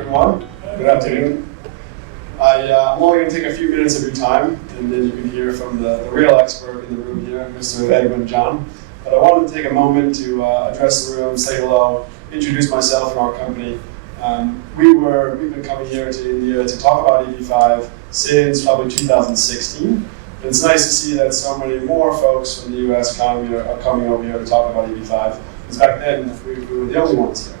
everyone. Good afternoon. I'm only going to take a few minutes of your time, and then you can hear from the real expert in the room here, Mr. Edwin John. But I wanted to take a moment to address the room, say hello, introduce myself and our company. We've been coming here to India to talk about EB-5 since probably 2016. And it's nice to see that so many more folks from the US economy are coming over here to talk about EB-5. Because back then, we were the only ones here.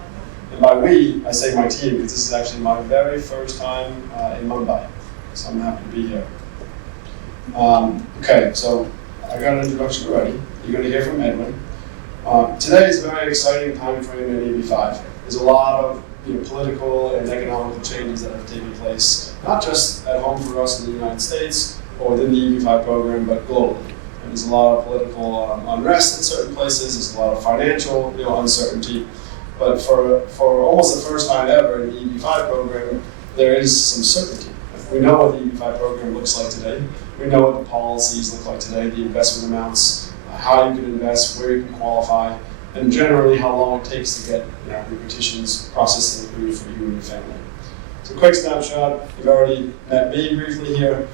And by we, I say my team, because this is actually my very first time in Mumbai. So I'm happy to be here. Okay, so I got an introduction already. You're going to hear from Edwin. Today is a very exciting time frame in EB-5. There's a lot of political and economical changes that have taken place, not just at home for us in the United States or within the EB-5 program, but globally. And there's a lot of political unrest in certain places. There's a lot of financial uncertainty. But for almost the first time ever in the EB-5 program, there is some certainty. We know what the EB-5 program looks like today. We know what the policies look like today, the investment amounts, how you can invest, where you can qualify, and generally how long it takes to get your petitions processed and approved for you and your family. So quick snapshot, you've already met me briefly here.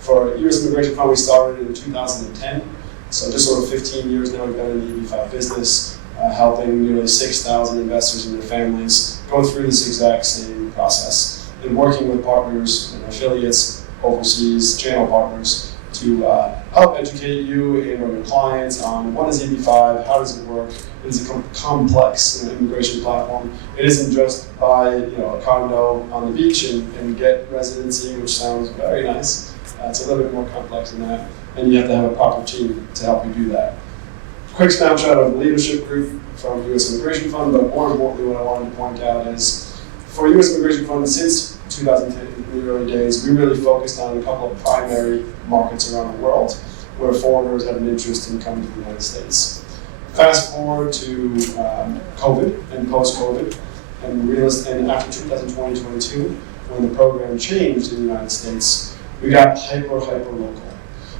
For US Immigration Fund, we started in 2010. So just over 15 years now we've been in the EB-5 business. Helping nearly 6,000 investors and their families go through this exact same process, and working with partners and affiliates, overseas channel partners, to help educate you and your clients on what is EB-5, how does it work. It is a complex immigration platform. It isn't just buy a condo on the beach and get residency, which sounds very nice. It's a little bit more complex than that, and you have to have a proper team to help you do that. Quick snapshot of the leadership group from US Immigration Fund, but more importantly what I wanted to point out is for US Immigration Fund since 2010, in the early days, we really focused on a couple of primary markets around the world where foreigners have an interest in coming to the United States. Fast forward to COVID and post-COVID, and after 2020-22, when the program changed in the United States, we got hyper local.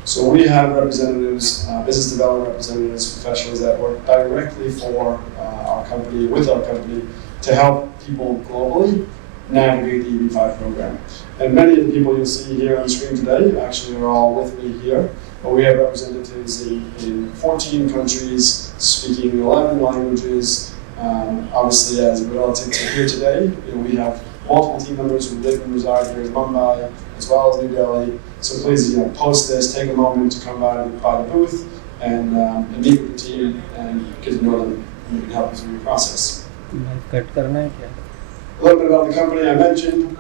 So we have representatives, business development representatives, professionals that work directly for our company, with our company, to help people globally navigate the EB-5 program. And many of the people you'll see here on the screen today actually are all with me here, but we have representatives in 14 countries, speaking 11 languages. Obviously, as relative to here today, we have multiple team members who live and reside here in Mumbai, as well as New Delhi. So please, post this, take a moment to come by the booth and meet with the team and get to know them, and we can help you through your process. A little bit about the company I mentioned.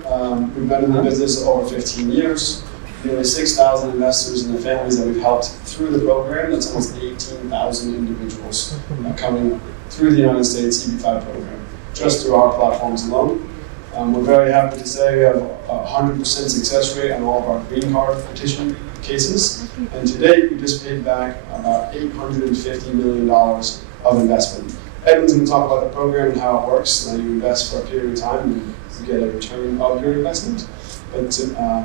We've been in the business over 15 years. Nearly 6,000 investors and their families that we've helped through the program. That's almost 18,000 individuals coming through the United States EB-5 program, just through our platforms alone. We're very happy to say we have a 100% success rate on all of our green card petition cases. And to date, we just paid back about $850 million of investment. Edwin's going to talk about the program and how it works. You invest for a period of time and you get a return of your investment. But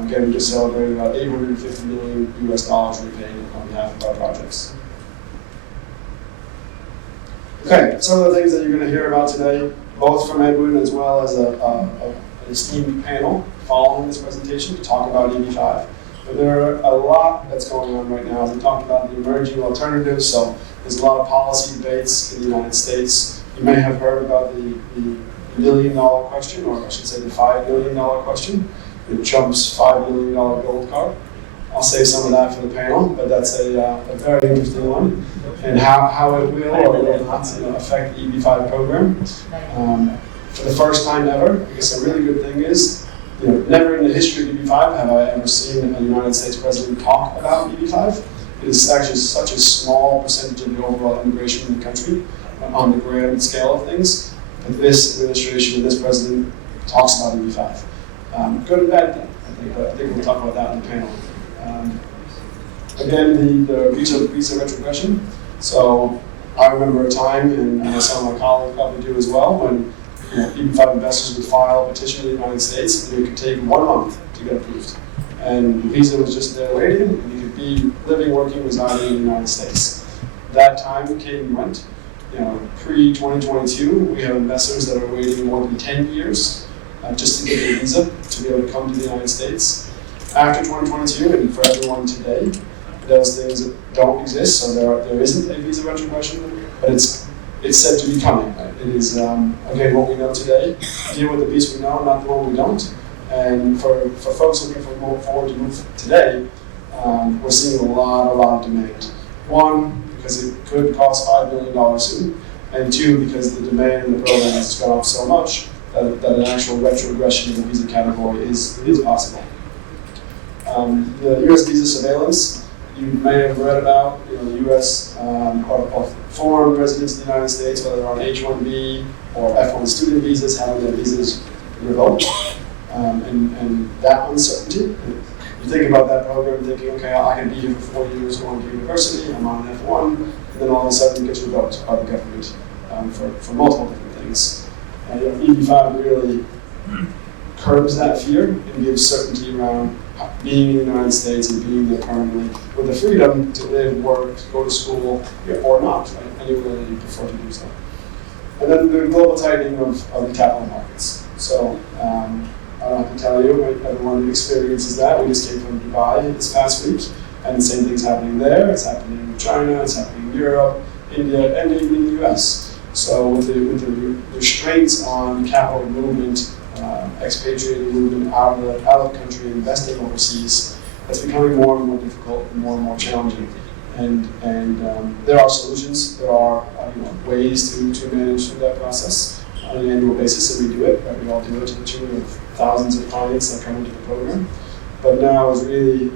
again, we just celebrated about $850 million US repaid on behalf of our projects. Okay, some of the things that you're going to hear about today, both from Edwin as well as an esteemed panel following this presentation to talk about EB-5. But there are a lot that's going on right now. As we talked about the emerging alternatives, so there's a lot of policy debates in the United States. You may have heard about the $1 million question, or I should say the $5 million question. It Trump's $5 million gold card. I'll save some of that for the panel, but that's a very interesting one, and how it will or will not affect the EB-5 program. For the first time ever, I guess a really good thing is, never in the history of EB-5 have I ever seen a United States president talk about EB-5. It is actually such a small percentage of the overall immigration in the country on the grand scale of things, but this administration and this president talks about EB-5. Good and bad thing, I think, but I think we'll talk about that in the panel. Again, the visa retrogression. So I remember a time, and some of my colleagues probably do as well, when EB-5 investors would file a petition in the United States, and it could take 1 month to get approved. And the visa was just there waiting, and you could be living, working, residing in the United States. That time came and went. Pre-2022, we have investors that are waiting more than 10 years just to get a visa to be able to come to the United States. After 2022, and for everyone today, those things don't exist, so there isn't a visa retrogression, but it's said to be coming. Right? It is, again, what we know today, deal with the beast we know, not the one we don't. And for folks looking forward to move today, we're seeing a lot of demand. One, because it could cost $5 billion soon, and two, because the demand in the program has gone up so much that an actual retrogression in the visa category is possible. The U.S. visa surveillance, you may have read about, the U.S. Or foreign residents in the United States, whether they're on H-1B or F-1 student visas, having their visas revoked, and that uncertainty. You think about that program thinking, okay, I can be here for 4 years going to university, I'm on an F1, and then all of a sudden it gets revoked by the government for multiple different things. EB-5 really curbs that fear and gives certainty around being in the United States and being there permanently with the freedom to live, work, go to school, or not, right? Anywhere that you prefer to do so. And then the global tightening of the capital markets. So I don't have to tell you, everyone experiences that. We just came from Dubai this past week, and the same thing's happening there. It's happening in China, it's happening in Europe, India, and even in the US. So with the restraints on capital movement, expatriating movement out of the country, investing overseas, it's becoming more and more difficult and more challenging. And there are solutions, there are ways to manage through that process on an annual basis, and we do it. Right? We all do it to the tune of thousands of clients that come into the program. But now is really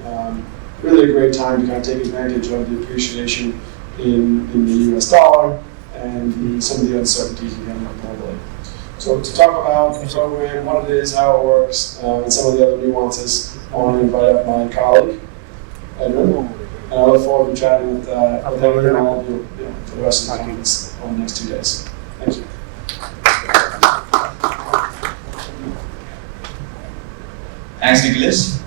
a great time to kind of take advantage of the appreciation in the US dollar and some of the uncertainties again globally. So to talk about the program, what it is, how it works, and some of the other nuances, I want to invite up my colleague, Edwin. And I look forward to chatting with Edwin and all of you for the rest of the conference over the next 2 days. Thank you. Thanks, Nicholas,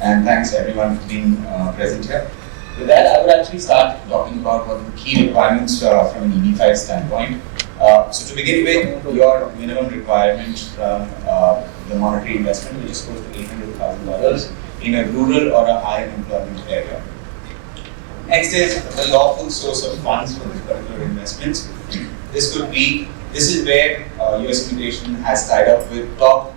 and thanks everyone for being present here. With that, I would actually start talking about what the key requirements from an EB-5 standpoint. So to begin with, your minimum requirement from the monetary investment, which is close to $800,000 in a rural or a high employment area. Next is the lawful source of funds for these particular investments. This is where US Immigration has tied up with top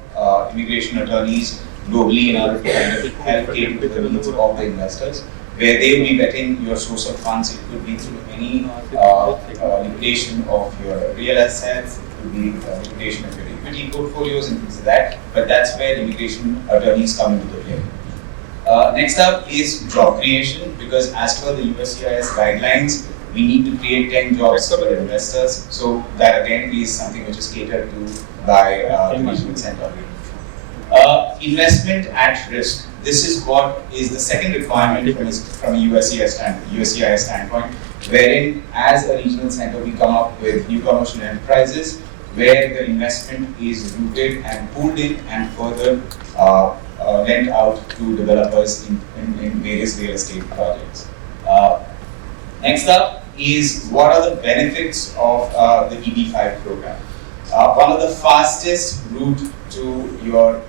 immigration attorneys globally in order to kind of help cater to the needs of the investors, where they will be vetting your source of funds. It could be through any liquidation of your real assets, it could be liquidation of your equity portfolios and things like that, but that's where immigration attorneys come into the play. Next up is job creation, because as per the USCIS guidelines, we need to create 10 jobs for investors. So that again is something which is catered to by the Regional Center. Investment at risk. This is what is the second requirement from a USCIS standpoint, wherein as a regional center we come up with new commercial enterprises where the investment is rooted and pooled in and further lent out to developers in various real estate projects. Next up is what are the benefits of the EB-5 program. One of the fastest route to your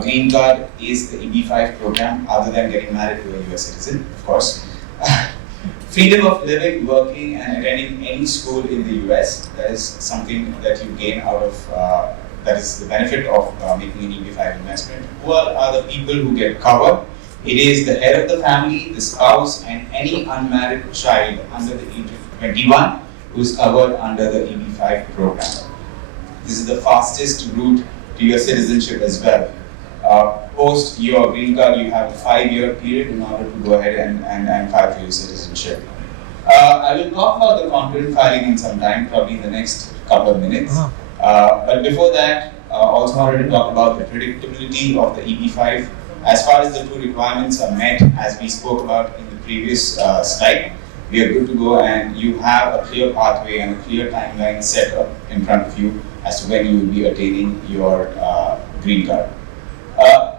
green card is the EB-5 program, other than getting married to a US citizen, of course. Freedom of living, working, and attending any school in the US, that is something that you gain out of, that is the benefit of making an EB-5 investment. Who are the people who get covered? It is the head of the family, the spouse, and any unmarried child under the age of 21 who is covered under the EB-5 program. This is the fastest route to your citizenship as well. Post your green card, you have a 5-year period in order to go ahead and file for your citizenship. I will talk about the concurrent filing in some time, probably in the next couple of minutes. But before that, also wanted to talk about the predictability of the EB-5. As far as the two requirements are met, as we spoke about in the previous slide, we are good to go, and you have a clear pathway and a clear timeline set up in front of you as to when you will be attaining your green card.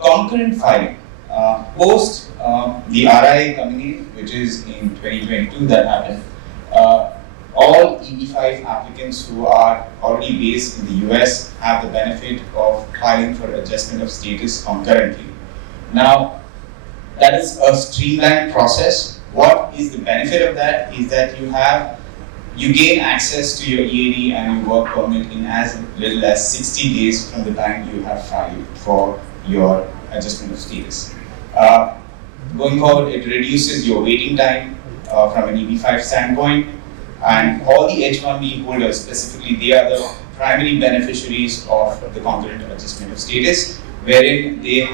Concurrent filing. Post the RI coming in, which is in 2022 that happened, all EB-5 applicants who are already based in the US have the benefit of filing for adjustment of status concurrently. Now, that is a streamlined process. What is the benefit of that is that you gain access to your EAD and your work permit in as little as 60 days from the time you have filed for your adjustment of status. Going forward, it reduces your waiting time from an EB-5 standpoint, and all the H-1B holders specifically, they are the primary beneficiaries of the concurrent adjustment of status, wherein they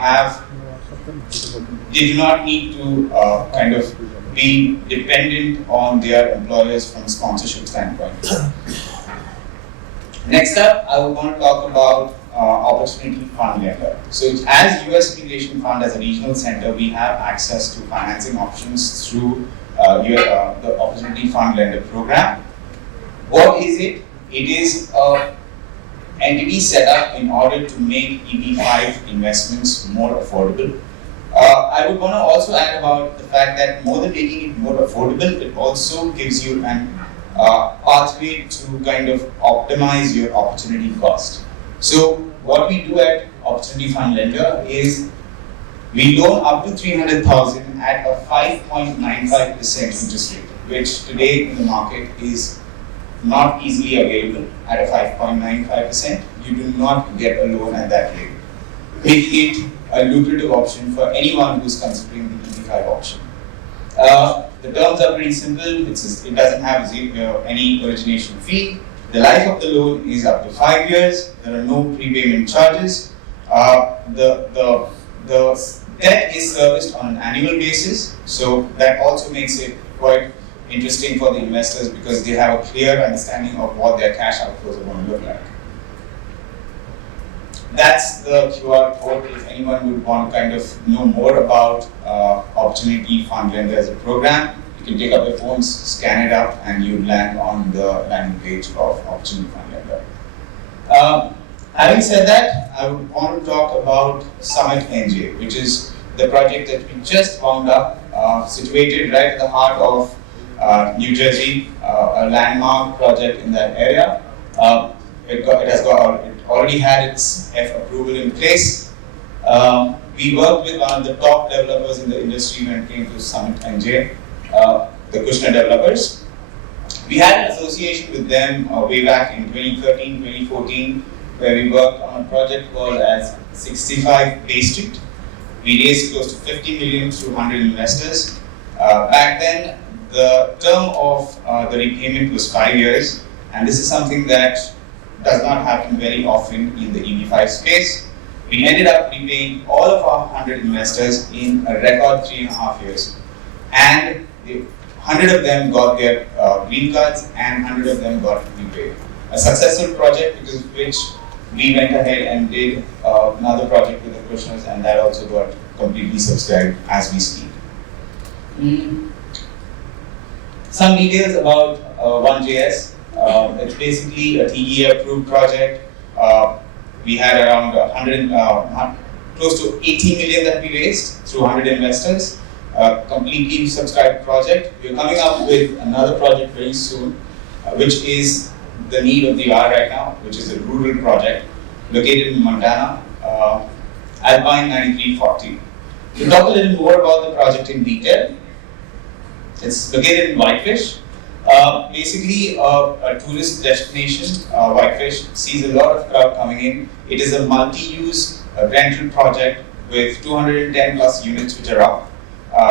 do not need to kind of be dependent on their employers from a sponsorship standpoint. Next up, I would want to talk about Opportunity Fund Lender. So as US Immigration Fund, as a regional center, we have access to financing options through the Opportunity Fund Lender program. What is it? It is an entity set up in order to make EB-5 investments more affordable. I would want to also add about the fact that more than making it more affordable, it also gives you an pathway to kind of optimize your opportunity cost. So what we do at Opportunity Fund Lender is we loan up to 300,000 at a 5.95% interest rate, which today in the market is not easily available at a 5.95%. You do not get a loan at that rate, making it a lucrative option for anyone who's considering the EB-5 option. The terms are pretty simple. It doesn't have any origination fee. The life of the loan is up to 5 years. There are no prepayment charges. The debt is serviced on an annual basis, so that also makes it quite interesting for the investors because they have a clear understanding of what their cash outflows are going to look like. That's the QR code if anyone would want to kind of know more about Opportunity Fund Lender as a program. You can take up your phones, scan it up, and you land on the landing page of Opportunity Fund Lender. Having said that, I would want to talk about Summit NJ, which is the project that we just wound up, situated right at the heart of New Jersey, a landmark project in that area. It already had its F approval in place. We worked with one of the top developers in the industry when it came to Summit NJ, the Kushner developers. We had an association with them way back in 2013, 2014, where we worked on a project called as 65 Bay Street. We raised close to 50 million through 100 investors. Back then, the term of the repayment was 5 years, and this is something that does not happen very often in the EB-5 space. We ended up repaying all of our 100 investors in a record 3.5 years. And 100 of them got their green cards and 100 of them got repaid. A successful project because of which we went ahead and did another project with the Kushners, and that also got completely subscribed as we speak. Some details about 1JS. It's basically a TEA approved project. We had around close to 80 million that we raised through 100 investors. Completely subscribed project. We're coming up with another project very soon, which is the need of the hour right now, which is a rural project located in Montana, Alpine 9340. To talk a little more about the project in detail, it's located in Whitefish. Basically, a tourist destination. Whitefish sees a lot of crowd coming in. It is a multi-use rental project with 210 plus units which are up,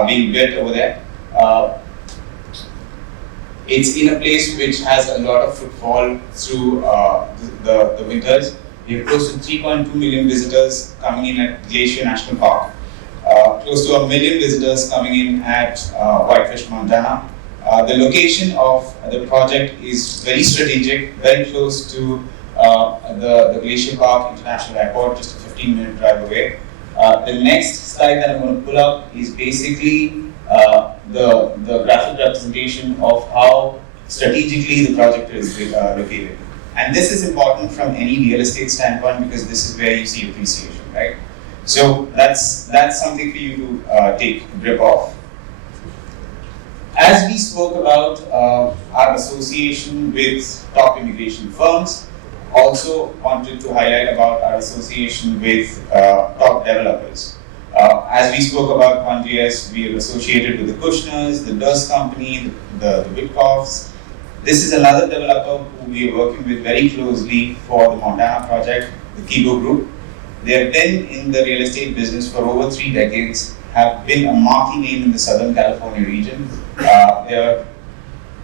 being built over there. It's in a place which has a lot of footfall through the winters. We have close to 3.2 million visitors coming in at Glacier National Park. Close to 1 million visitors coming in at Whitefish, Montana. The location of the project is very strategic, very close to the Glacier Park International Airport, just a 15-minute drive away. The next slide that I'm going to pull up is basically the graphic representation of how strategically the project is located. And this is important from any real estate standpoint because this is where you see appreciation, right? So that's something for you to take grip of. As we spoke about our association with top immigration firms, also wanted to highlight about our association with top developers. As we spoke about Conjs, we are associated with the Kushners, the Durst Company, the Witkoffs. This is another developer who we are working with very closely for the Montana project, the Kibo Group. They have been in the real estate business for over 3 decades, have been a marquee name in the Southern California region. Their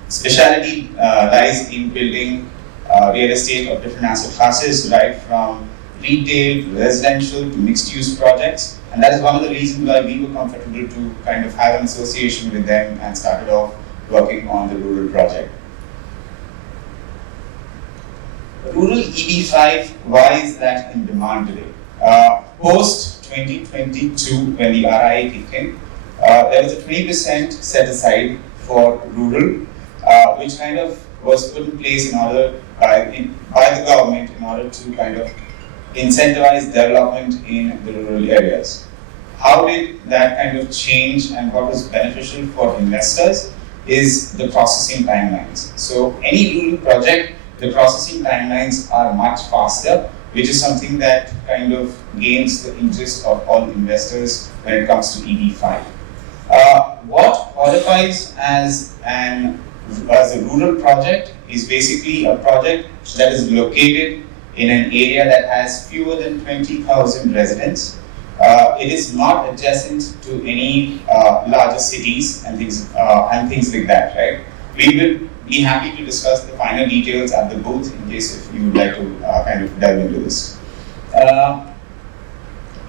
specialty lies in building real estate of different asset classes, right from retail, to residential, to mixed-use projects. And that is one of the reasons why we were comfortable to kind of have an association with them and started off working on the rural project. Rural EB-5, why is that in demand today? Post 2022, when the RIA kicked in, there was a 20% set aside for rural, which kind of was put in place in order by the government in order to kind of incentivize development in the rural areas. How did that kind of change and what was beneficial for investors is the processing timelines. So any rural project, the processing timelines are much faster, which is something that kind of gains the interest of all investors when it comes to EB-5. What qualifies as a rural project is basically a project that is located in an area that has fewer than 20,000 residents. It is not adjacent to any larger cities and things like that, right? We will be happy to discuss the final details at the booth in case if you would like to kind of delve into this.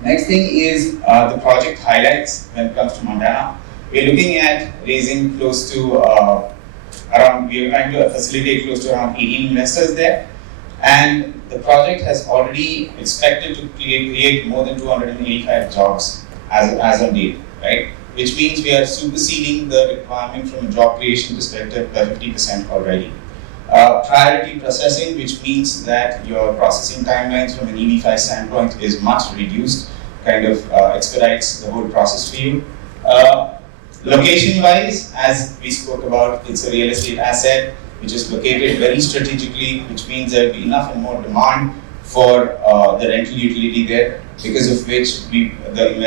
Next thing is the project highlights when it comes to Montana. We're looking at raising close to we are trying to facilitate close to around 18 investors there. And the project has already expected to create more than 285 jobs as on date, right? Which means we are superseding the requirement from a job creation perspective by 50% already. Priority processing, which means that your processing timelines from an EB-5 standpoint is much reduced, kind of expedites the whole process for you. Location-wise, as we spoke about, it's a real estate asset which is located very strategically, which means there will be enough and more demand for the rental utility there, because of which the real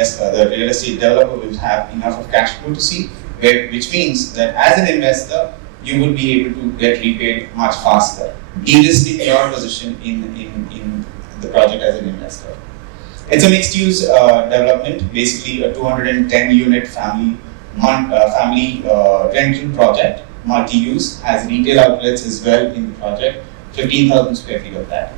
estate developer will have enough of cash flow to see, which means that as an investor, you will be able to get repaid much faster, de-risking your position in the project as an investor. It's a mixed-use development, basically a 210-unit family rental project, multi-use, has retail outlets as well in the project, 15,000 square feet of that.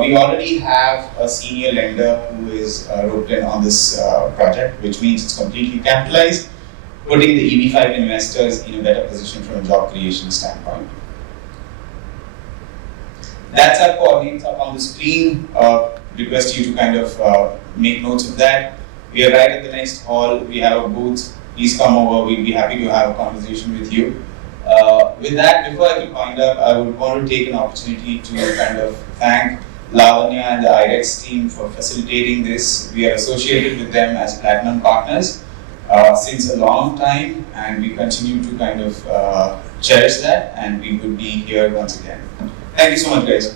We already have a senior lender who is roped in on this project, which means it's completely capitalized, putting the EB-5 investors in a better position from a job creation standpoint. That's our coordinates up on the screen. Request you to kind of make notes of that. We are right at the next hall. We have a booth. Please come over. We'll be happy to have a conversation with you. With that, before I wind up, I would want to take an opportunity to kind of thank Lavanya and the IREX team for facilitating this. We are associated with them as platinum partners since a long time, and we continue to kind of cherish that, and we will be here once again. Thank you so much, guys.